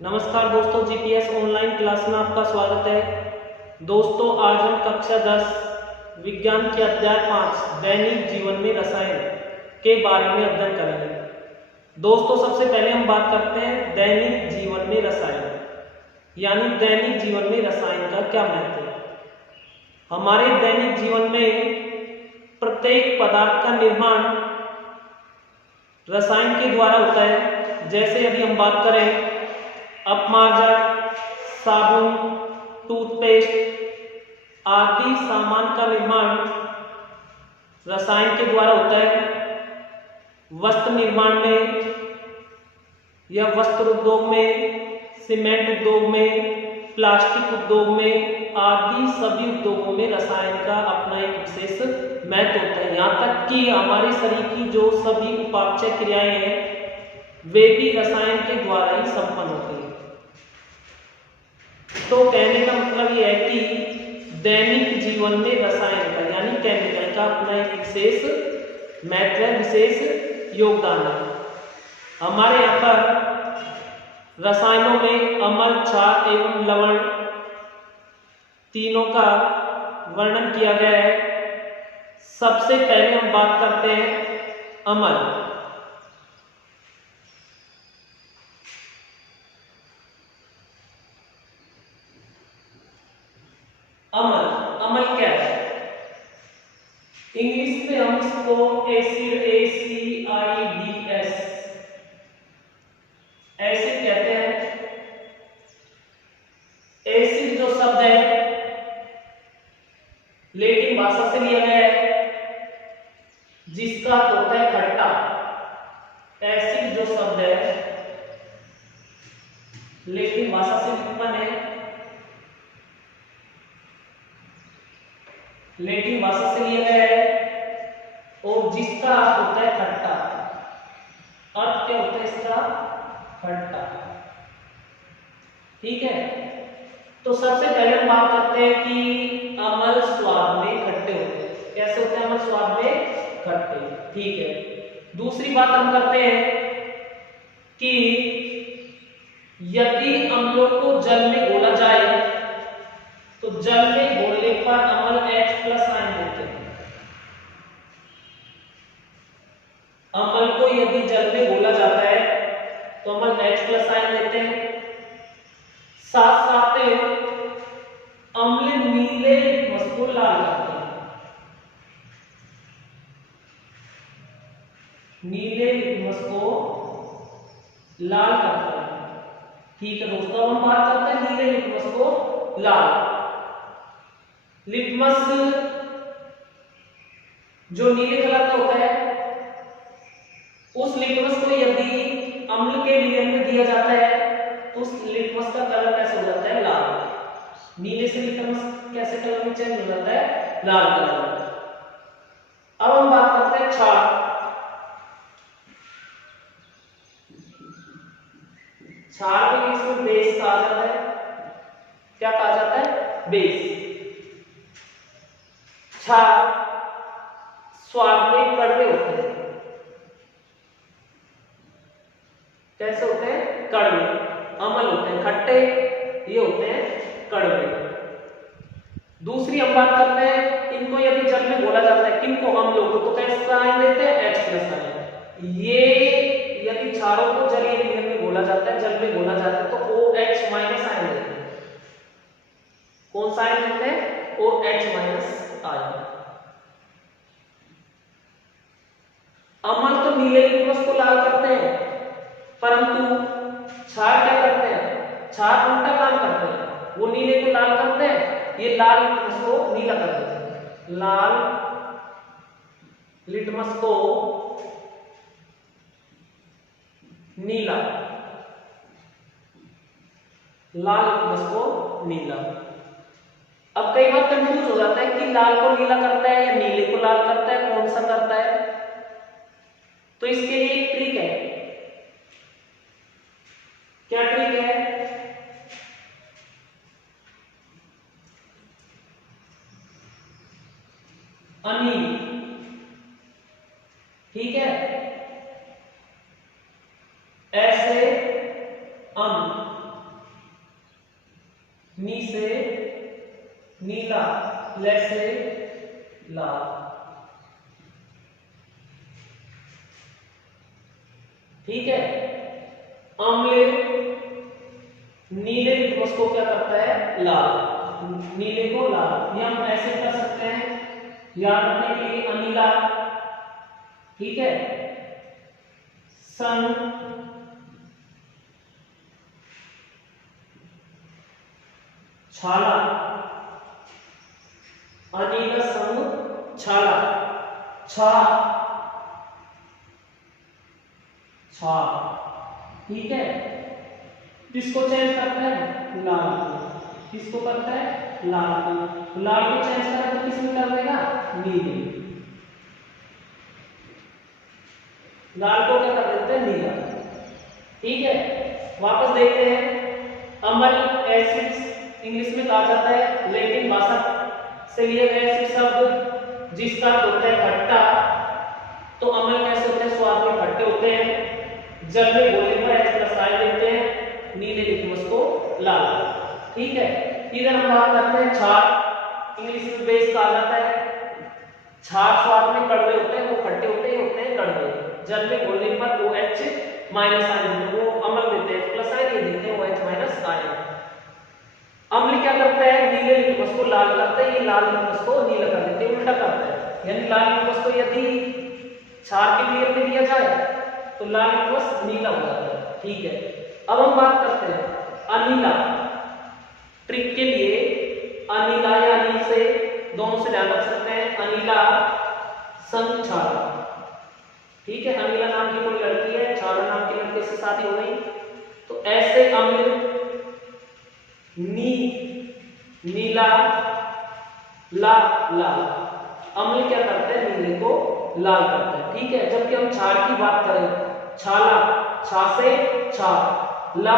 नमस्कार दोस्तों, GPS online class में आपका स्वागत है। दोस्तों, आज हम कक्षा 10 विज्ञान के अध्याय 5 दैनिक जीवन में रसायन के बारे में अध्ययन करेंगे। दोस्तों, सबसे पहले हम बात करते हैं दैनिक जीवन में रसायन, यानी दैनिक जीवन में रसायन का क्या महत्व है। हमारे दैनिक जीवन में प्रत्येक पदार्थ का निर्माण रसायन के द्वारा होता है। जैसे यदि हम बात करें अपमार्जक, साबुन, टूथपेस्ट आदि सामान का निर्माण रसायन के द्वारा होता है। वस्त्र निर्माण में या वस्त्र उद्योग में, सीमेंट उद्योग में, प्लास्टिक उद्योग में आदि सभी उद्योगों में रसायन का अपना एक विशेष महत्व होता है। यहाँ तक कि हमारे शरीर की जो सभी उपापचय क्रियाएं हैं वे भी रसायन के द्वारा ही संपन्न होती है। तो कहने का मतलब यह है कि दैनिक जीवन में रसायन का यानी केमिकल का अपना एक विशेष महत्व है, विशेष योगदान है। हमारे यहाँ पर रसायनों में अम्ल, क्षार एवं लवण तीनों का वर्णन किया गया है। सबसे पहले हम बात करते हैं अम्ल। अम्ल अम्ल क्या है? इंग्लिश में हम इसको एसिड, ACIDS एसिड कहते हैं। एसिड जो शब्द है लैटिन भाषा से लिया गया है, जिसका अर्थ होता है खट्टा। एसिड जो शब्द है लैटिन भाषा से उत्पन्न है, लैटिन भाषा से लिया गया है और जिसका अर्थ होता है खट्टा। अर्थ क्या होता है इसका? खट्टा। ठीक है, तो सबसे पहले हम बात करते हैं कि अम्ल स्वाद में खट्टे होते हैं। कैसे होते हैं अम्ल स्वाद में खट्टे? ठीक है। दूसरी बात हम करते हैं कि यदि अम्लों को जल में घोला जाए तो जल में घोलने पर अम्ल H+ आयन देते हैं। अम्ल को यदि जल में घोला जाता है तो अम्ल H+ आयन देते हैं। साथ साथ अम्ल नीले लिटमस को लाल करते हैं। नीले लिटमस को लाल करते हैं। ठीक है दोस्तों, हम बात करते हैं नीले लिटमस को लाल। लिटमस जो नीले कलर का होता है, उस लिटमस को यदि अम्ल के विलयन में दिया जाता है तो उस लिटमस का कलर कैसे हो जाता है? लाल। नीले से लिटमस कैसे कलर में चेंज हो जाता है? लाल कलर में। अब हम बात करते हैं क्षार। क्षार को इंग्लिश में बेस कहा जाता है। क्या कहा जाता है? बेस। क्षार स्वाद में कड़वे होते हैं। कैसे होते हैं? कड़वे। अम्ल होते हैं खट्टे, ये होते हैं कड़वे। दूसरी हम बात करते हैं, इनको यदि जल में घोला जाता है, किनको? अम्लों को, तो कैसा आयन देते हैं? H+ ion. ये यदि क्षारों को जलीय विलयन में घोला जाता है, जल में घोला जाता है, तो OH- आयन देते हैं। कौन सा आयन देते हैं? OH- ion. अम्ल तो नीले लिटमस को लाल करते हैं, परंतु क्षार क्या करते हैं? क्षार उल्टा काम करते हैं। वो नीले को लाल करते हैं, ये लाल लिटमस को नीला कर देते हैं। लाल लिटमस को नीला, लाल लिटमस को नीला। अब कई बार कंफ्यूज हो जाता है कि लाल को नीला करता है या नीले को लाल करता है, कौन सा करता है? तो इसके लिए एक ट्रिक है। क्या ट्रिक है? अनील। ठीक है, ऐसे अम्ल नी से नीला, ले से लाल। ठीक है, अम्ल नीले लिटमस को क्या करता है? लाल, नीले को लाल। ये हम ऐसे कर सकते हैं याद रखने के लिए, अनीला। ठीक है, सन छाला, अनीला संग छाला, छा छा। ठीक है, किसको चेंज करता है? लाल को। किसको करता है? लाल को। लाल को चेंज करें तो किस में कर देगा? नीले। लाल को क्या कर देते हैं? नीला। ठीक है, वापस देखते हैं। अम्ल एसिड इंग्लिश में कहा जाता है, लेकिन भाषा से लिए गए एसिड शब्द जिसका होता है खट्टा। तो अम्ल कैसे होते हैं? स्वाद में खट्टे होते हैं। जल में घोलने पर H+ आयन देते हैं, नीले लिटमस को लाल। ठीक है, इधर हम बात करते हैं क्षार, इंग्लिश में बेस कहा जाता है। क्षार स्वाद में कड़वे होते हैं, वो खट्टे होते हैं कड़वे। जल में घोलने पर OH- आयन, वो अम्ल देते हैं H+ आयन, ये देते हैं OH- आयन। अम्ल क्या करता है? नीले लिटमस को लाल करता है, ये लाल लिटमस को नीला कर देते हैं, उल्टा करता है। यानी लाल लिटमस को यदि क्षार के लिए में दिया जाए तो लाल लिटमस नीला हो जाता है। ठीक है, अब हम बात करते हैं अनीला। ट्रिक के लिए अनीला या अनील से दोनों से ध्यान रख सकते हैं, अनीला संग छाला। ठीक है, अनीला नाम की कोई लड़की है, छाला नाम के लड़के से शादी हो गई, तो ऐसे अम्ल नीला ला लाल, अम्ल क्या करते हैं? नीले को लाल करते हैं। ठीक है, जबकि हम क्षार की बात करें, छाला, छा से छार, ला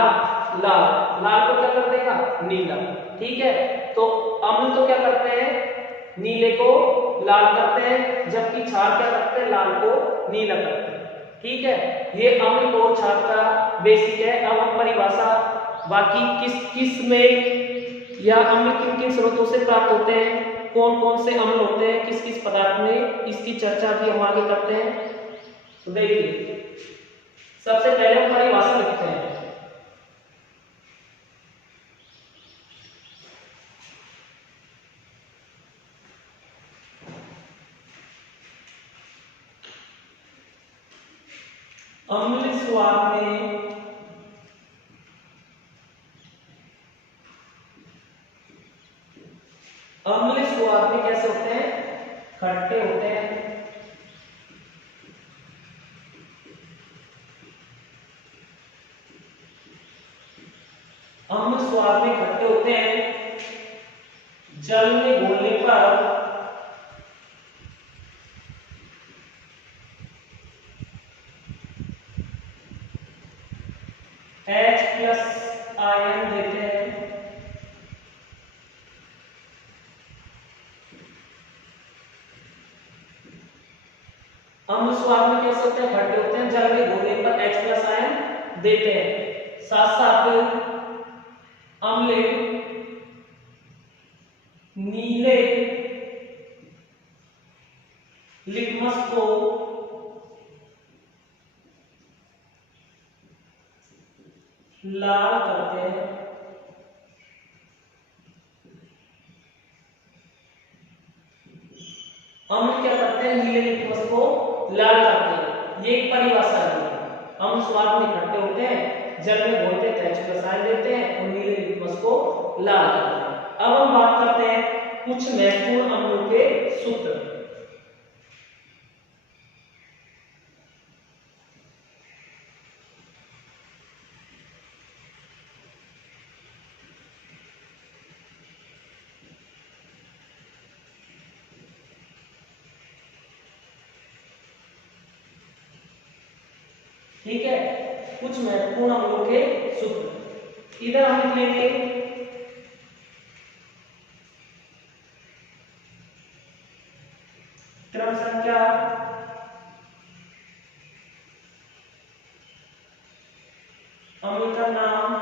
लाल, लाल को क्या कर देगा? नीला। ठीक है, तो अम्ल तो क्या करते हैं? नीले को लाल करते हैं, जबकि क्षार क्या करते हैं? लाल को नीला करते हैं। ठीक है, ये अम्ल और क्षार का बेसिक है। अब हम परिभाषा बाकी किस किस में या अम्ल किन किन स्रोतों से प्राप्त होते हैं, कौन कौन से अम्ल होते हैं किस किस पदार्थ में, इसकी चर्चा भी हम आगे करते हैं। तो देखिए, सबसे पहले हम परिभाषा लिखते हैं। अम्ल स्वाद में कैसे होते हैं? खट्टे होते हैं। अम्ल स्वाद में खट्टे होते हैं, जल में घोलने पर H+ आयन देते हैं। अम्ल स्वाद में कैसे होते हैं? खट्टे होते हैं, जल में घोलने पर H+ आयन देते हैं। साथ साथ अम्ल नीले लिटमस को लाल करते हैं। अम्ल क्या करते हैं? नीले लिटमस को लाल करते हैं। ये एक परिभाषा है। अम्ल स्वाद में खट्टे होते हैं, जल में घोलते हैं H+ आयन देते हैं और नीले लिटमस को लाल करते हैं। अब हम बात करते हैं कुछ महत्वपूर्ण अम्लों के सूत्र। ठीक है, कुछ महत्वपूर्ण अम्लों के सूत्र इधर हम लिख लेंगे। क्रम संख्या, अम्ल का नाम,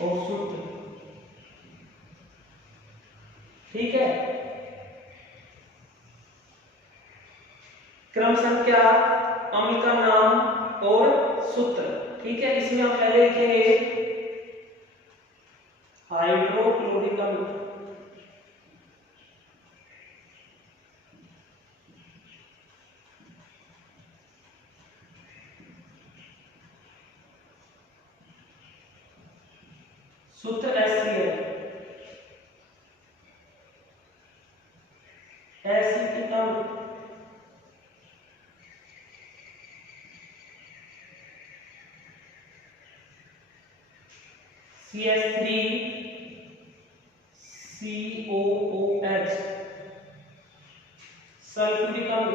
और सूत्र। ठीक है, क्रम संख्या, अम्ल का नाम और सूत्र। ठीक है, इसमें हम पहले लिखेंगे हाइड्रोक्लोरिक अम्ल। सूत्र HCl, एसिटिक अम्ल। CH3COOH, सल्फ्यूरिक अम्ल।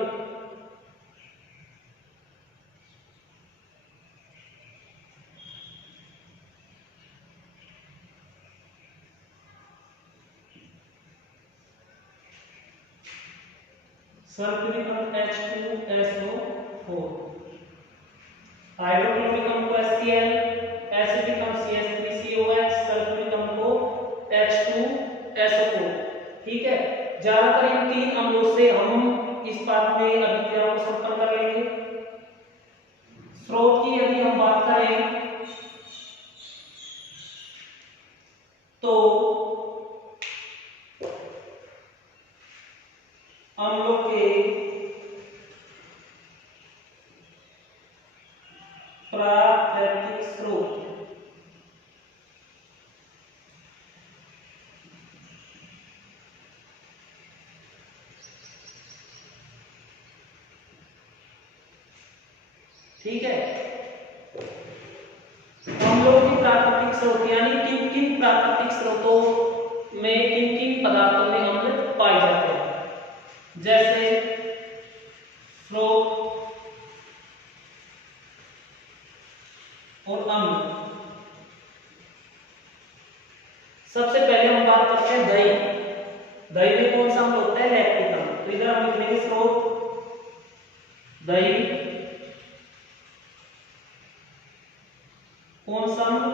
सल्फ्यूरिक अम्ल H2SO4। हाइड्रोक्लोरिक अम्ल को HCl, एसिटिक अम्ल CH3COH, सल्फ्यूरिक अम्ल को H2SO4। ठीक है, ज्यादातर इन तीन अम्लों से हम इस पाठ में अभिक्रियाओं को संपन्न कर लेंगे। स्रोत की यदि हम बात करें तो अम्लों के प्राकृतिक स्रोत, ठीक है, अम्लों की प्राकृतिक स्रोत यानी किन किन प्राकृतिक स्रोतों में किन किन पदार्थों में अम्ल पाए जाते हैं, जैसे स्रोत और अम्ल। सबसे पहले हम बात करते हैं दही। दही में कौन सा अम्ल होता है? लैक्टिक अम्ल। तो इधर हम लिखेंगे स्रोत दही, कौन सा अम्ल?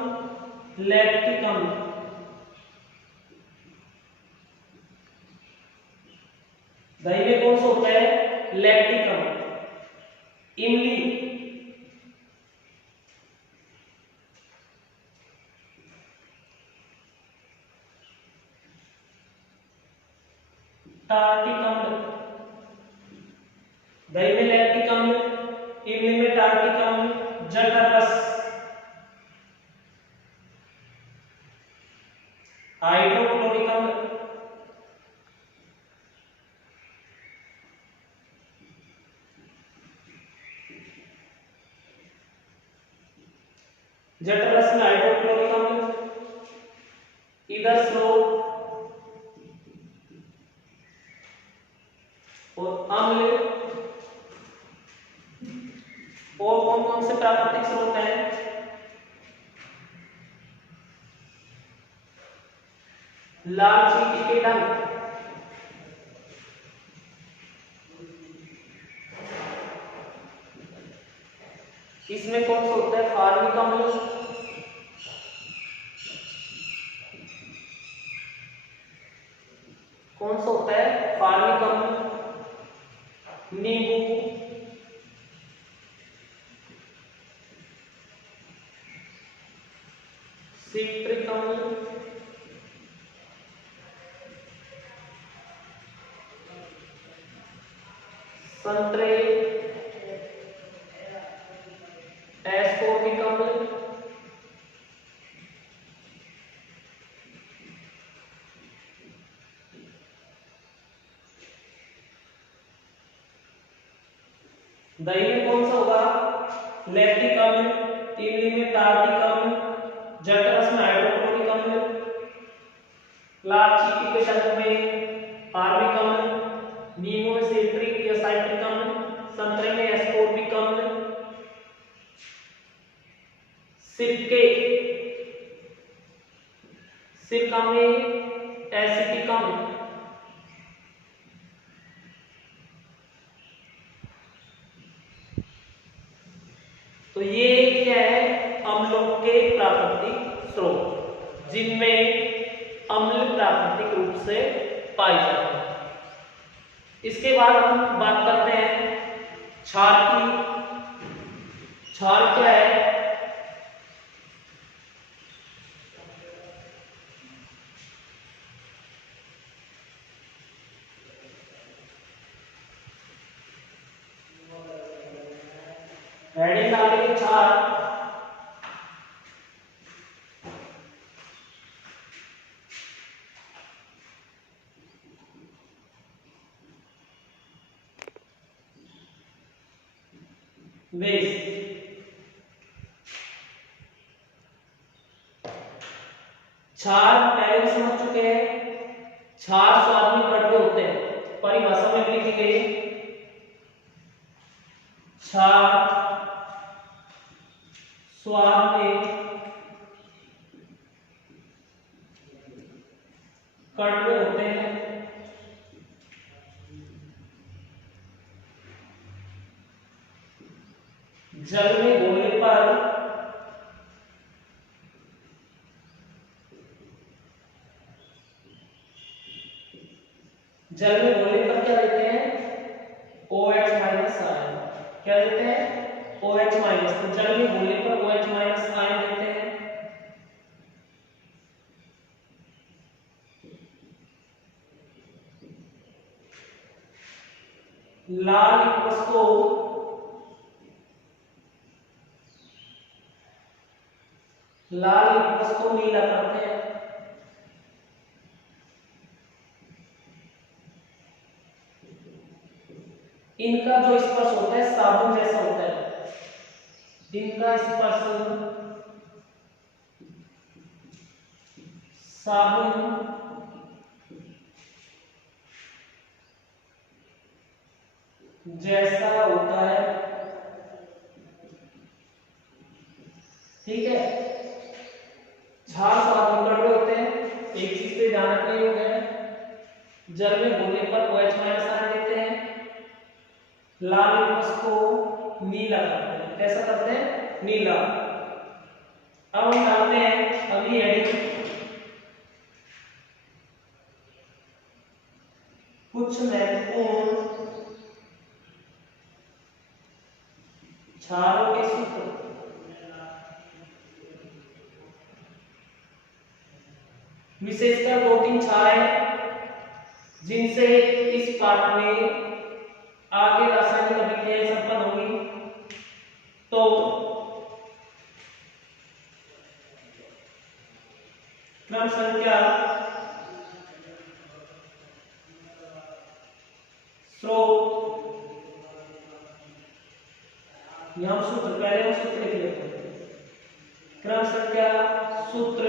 लैक्टिक अम्ल। दही में कौन सा होता है? लैक्टिक अम्ल। इमली, टार्टिक अम्ल। दही में लैक्टिक अम्ल, इमली में टार्टिक अम्ल, जठर रस, हाइड्रोक्लोरिक अम्ल। जठर रस में हाइड्रोक्लोरिक अम्ल, इधर स्रोत और अम्ल। और कौन कौन से प्राकृतिक स्रोत हैं? लाल चींटी के डंक, इसमें कौन सा होता है? फार्मिक अम्ल। कौन सा होता है? फार्मिक अम्ल। नींबू, सिट्रिक अम्ल। संतरे, एस्कोर्बिक अम्ल। दही में कौन सा होगा? लैक्टिक अम्ल, इमली में टार्टिक अम्ल, जठर रस में हाइड्रोक्लोरिक अम्ल, लाल चींटी के डंक में फार्मिक अम्ल, नींबू में सिट्रिक या साइट्रिक अम्ल, संतरे में एस्कोर्बिक अम्ल, सिरके, सिरका में एसिटिक अम्ल। तो ये क्या है? अम्लों के प्राकृतिक स्रोत। जिनमें अम्ल प्राकृतिक रूप से पाई जाती है। इसके बाद हम बात करते हैं क्षार की। क्षार क्या है? हेडिंग डालेंगे क्षार। बेस। क्षार पहले भी समझ चुके हैं। क्षार स्वाद में कड़वे होते हैं। परिभाषा में लिखी गई क्षार स्वाद में कड़वे होते हैं। जल में घोलने पर क्या देते हैं? OH minus ion. क्या देते हैं? OH minus. तो जल में घोलने पर OH माइनस आयन देते हैं। लाल लिक्वस को नीला करते हैं। इनका जो स्पर्श होता है साबुन जैसा होता है। इनका स्पर्श साबुन जैसा होता है। ठीक है। क्षार स्वाद में कड़वे होते हैं। एक चीज पे ध्यान रखने योग्य है, जल में घोलने पर OH माइनस आयन देते हैं। लाल लिक्वस को नीला करते हैं। कैसा करते हैं? नीला। अब हम डालते हैं अगली हेडिंग कुछ महत्वपूर्ण क्षारों के सूत्र। विशेषकर 2-3 क्षार हैं जिनसे इस पाठ में आगे रासायनिक अभिक्रियाएं संपन्न होंगी। तो क्रम संख्या स्रोत, यहां सूत्र, पहले हम सूत्र लिख लेते हैं। क्रम संख्या, सूत्र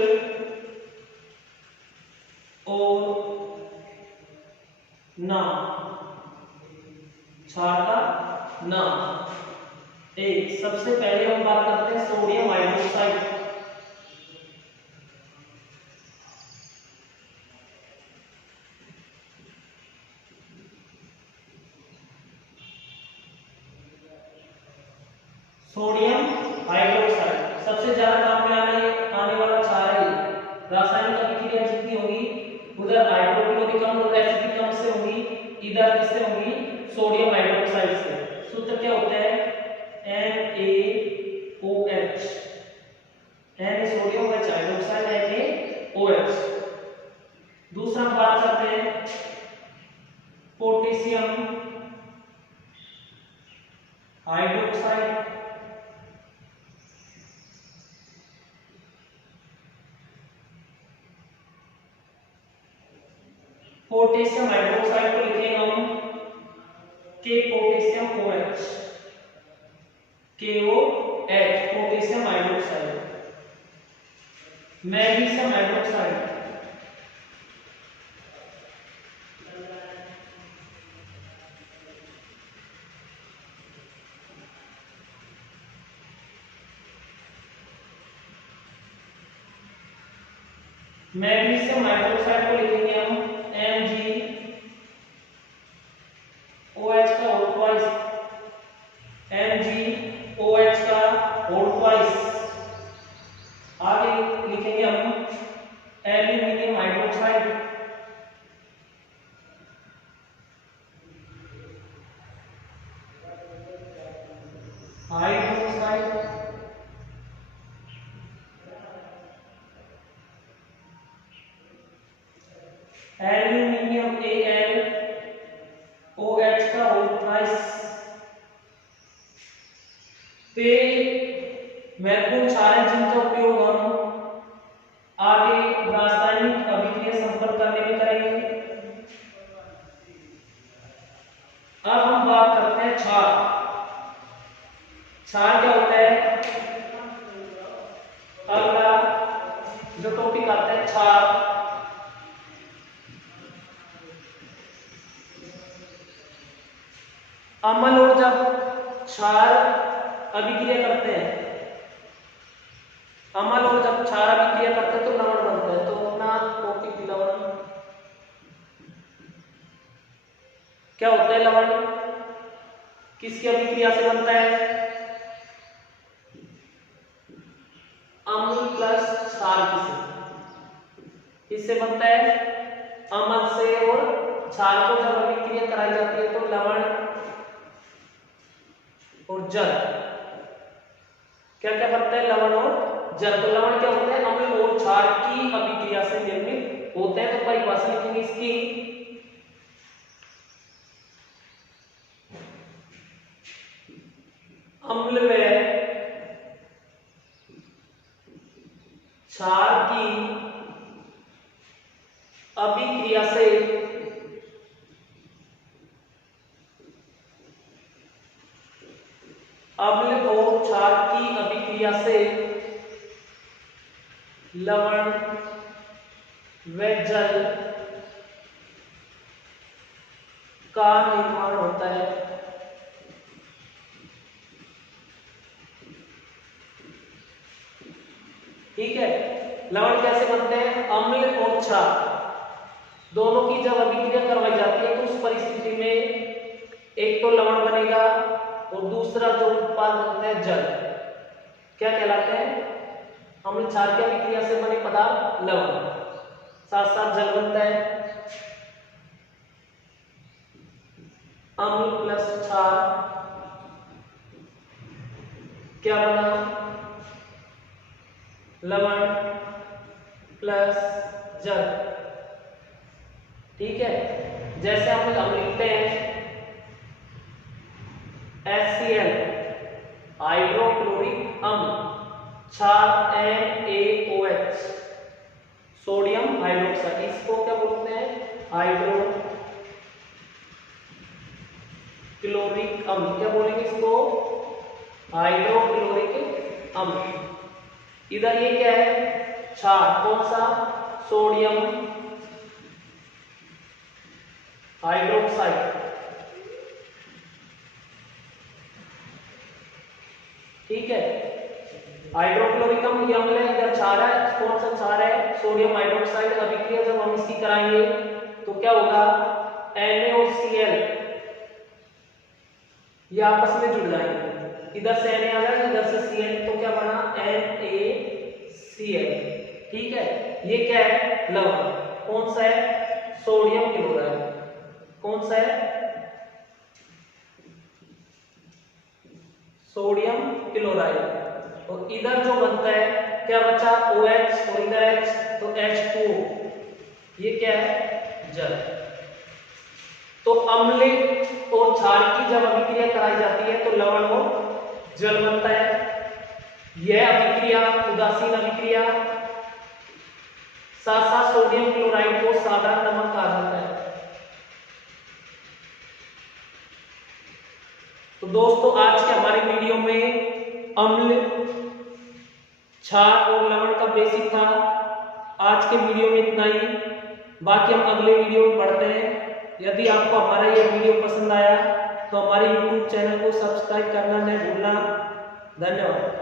और नाम, क्षार का नाम। एक सबसे पहले हम बात करते हैं सोडियम हाइड्रोक्साइड। सोडियम हाइड्रोक्साइड सबसे ज्यादा काम में आने वाला क्षार है। रासायनिक अभिक्रिया जितनी होगी उधर हाइड्रोक्लोरिक अम्ल और एसिटिक अम्ल से होगी, इधर किससे होगी? सोडियम हाइड्रोक्साइड से। सूत्र क्या होता है? NaOH। Na sodium, OH hydroxide, NaOH। दूसरा हम बात करते हैं पोटेशियम हाइड्रोक्साइड। पोटेशियम हाइड्रोक्साइड को लिखेंगे हम के potassium OH, KOH potassium hydroxide. Magnesium hydroxide, magnesium hydroxide को लिखेंगे हम MgOH का होल ट्वाइस, MgOH का होल ट्वाइस। आगे लिखेंगे हम हाइड्रोक्साइड, एल्यूमिनियम AlOH का होल थ्राइस। ते महत्वपूर्ण क्षार हैं जिनका उपयोग हम आगे रासायनिक अभिक्रिया संपर्क करने में करेंगे। अब हम बात करते हैं क्षार। क्षार क्या होता है? अगला जो टॉपिक आता है क्षार। अम्ल और जब क्षार अभिक्रिया करते हैं, अम्ल और जब क्षार अभिक्रिया करते हैं तो लवण बनता है। तो अपना टॉपिक लवण क्या होता है? लवण किसकी अभिक्रिया से बनता है? अम्ल प्लस क्षार किससे बनता है? अम्ल से। और क्षार को जब अभिक्रिया कराई जाती है तो लवण और जल क्या क्या बनता है? लवण और जल। तो लवण क्या होता है? अम्ल और क्षार की अभिक्रिया से निर्मित होते हैं। तो परिभाषा लिखेंगे इसकी। अम्ल व क्षार की अभिक्रिया से अम्ल और क्षार की अभिक्रिया से लवण व जल का निर्माण होता है। ठीक है। लवण कैसे बनते हैं? अम्ल और क्षार दोनों की जब अभिक्रिया करवाई जाती है तो उस परिस्थिति में एक तो लवण बनेगा और दूसरा जो उत्पाद बनता है जल क्या कहलाते हैं? अम्ल क्षार की अभिक्रिया से बने पदार्थ लवण, साथ साथ जल बनता है। अम्ल प्लस क्षार क्या बना? लवण प्लस जल। ठीक है। जैसे हम लिखते हैं HCl हाइड्रोक्लोरिक अम्ल, क्षार NaOH सोडियम हाइड्रोक्साइड। इसको क्या बोलते हैं? हाइड्रोक्लोरिक अम्ल। क्या बोलेंगे इसको? हाइड्रोक्लोरिक अम्ल। इधर ये क्या है? क्षार। कौन सा? Sodium hydroxide. ठीक है। हाइड्रोक्लोरिक अम्ल ये अम्ल है, इधर क्षार है। कौन सा क्षार है? Sodium hydroxide. अभिक्रिया जब हम इसकी कराएंगे तो क्या होगा? Na और Cl ये आपस में जुड़ जाएंगे। इधर से Na आ जाएगा, इधर से Cl, तो क्या बना? NaCl। ठीक है। ये क्या है? लवण। कौन सा है? Sodium chloride. कौन सा है? Sodium chloride. और इधर जो बनता है क्या बचा? OH और इधर H, तो H2O। ये क्या है? जल। तो अम्ल और क्षार की जब अभिक्रिया कराई जाती है तो लवण और जल बनता है। यह अभिक्रिया उदासीन अभिक्रिया। साथ साथ सोडियम क्लोराइड को साधारण नमक कहा जाता है। तो दोस्तों आज के हमारे वीडियो में अम्ल, क्षार और लवण का बेसिक था। आज के वीडियो में इतना ही। बाकी हम अगले वीडियो में पढ़ते हैं। यदि आपको हमारा यह वीडियो पसंद आया तो हमारे YouTube चैनल को सब्सक्राइब करना न भूलना। धन्यवाद।